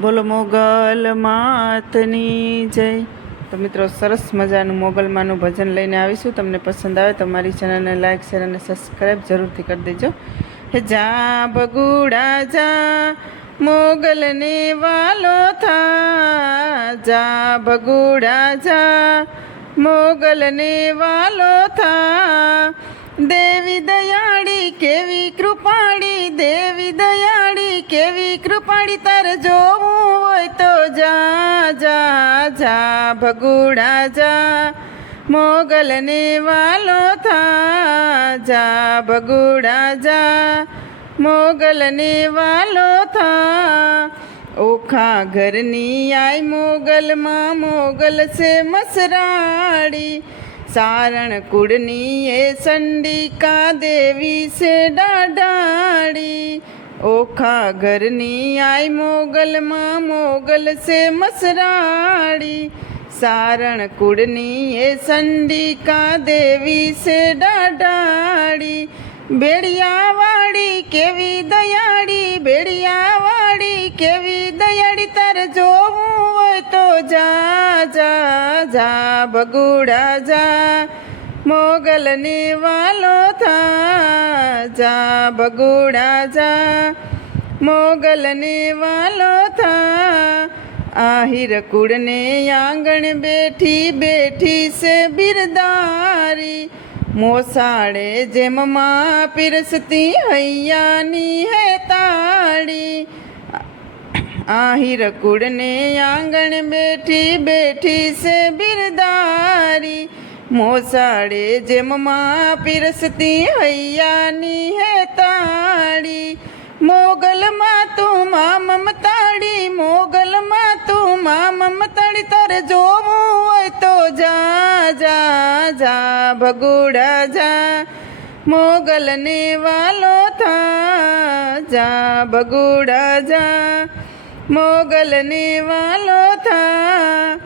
બોલો મોગલ માતની જય. તો મિત્રો, સરસ મજાનું મોગલમાંનું ભજન લઈને આવીશું. તમને પસંદ આવે તો મારી ચેનલને લાઈક, શેર અને સબસ્ક્રાઈબ જરૂરથી કરી દેજો. હે જા બગુડા, જા મોગલને વાલો થા. જા બગુડા, જા મોગલને વાલો થા. દેવી દયાળી કેવી કૃપાળી, દેવી દયાળી કેવી કૃપાળી તાર જોવું હોય તો જા જા જા, ભગુડા જા. મોગલને વાલો થા, જા, ભગુડા જા. મોગલને વાલો થા. ઓખા ઘરની આય મોગલમાં, મોગલ છે મસરાડી સારણ કુળની એ સંડિકા દેવી છે ડાડાડી ઓખા ઘરની આય મોગલમાં મોગલ છે મસરાડી સારણ કુળની એ સંડિકા દેવી છે ડાડાડી બેડિયાવાળી કેવી દયાળી, બેડિયાવાળી કેવી દયાળી, તાર જોવું હોય તો જા જા જા બગુડા જા. મોગલને વાલો થા, જા બગુડા જા. મોગલની વાલો થા, આહિર કુળને આંગણ બેઠી બેઠી છે બિરદારી. મોસાળે જેમ માં પીરસતી હૈયાની હે તાળી. આહિર કુળને આંગણ બેઠી બેઠી છે બિરદારી. મોસાળે જેમ માં પીરસતી હૈયાની હે તાળી મોગલમાં તું માં મમતાડી મોગલમાં તું માં મમતાડી તારે જોવું હોય તો જા જા જા, ભગુડા, જા, મોગલને વાલો થા, જા બગુડા જા, મોગલને વાલો થા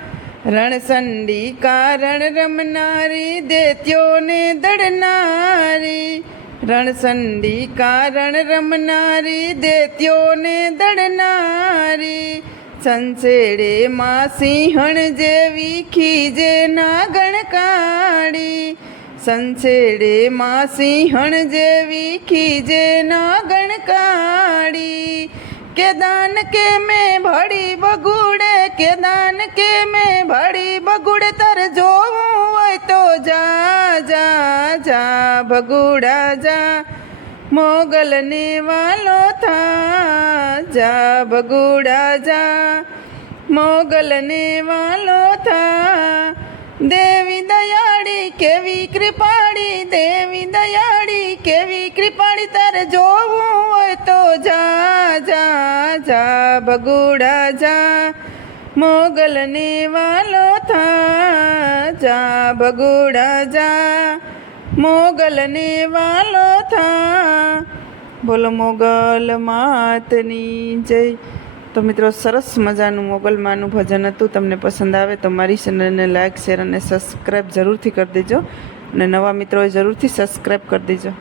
રણસંડી કારણ રમનારી, દેત્યોને દડનારી. રણસંડી કારણ રમનારી, દેત્યોને દડનારી. સંસેડે માં સિંહણ જેવી ખીજે નાગણ કાળી સંસેડે માં સિંહણ જેવી ખીજે નાગણ કાળી કે દાન કે મેં ભળી જા ભગુડા જા મોગલને વાલો થા જા ભગુડા જા મોગલને વાલો થા દેવી દયાળી કેવી કૃપાળી, દેવી દયાળી કેવી કૃપાળી, તારે જોવું હોય તો જા જા જા, ભગુડા જા મોગલને વાલો થા જા ભગુડા જા મોગલને વાલો થા. બોલો મોગલ માતની જય. તો મિત્રો સરસ મજાનું મોગલમાંનું ભજન હતું. તમને પસંદ આવે તો મારી ચેનલને લાઇક શેર અને સબસ્ક્રાઈબ જરૂરથી કરી દેજો. અને નવા મિત્રોએ જરૂરથી સબસ્ક્રાઈબ કરી દેજો.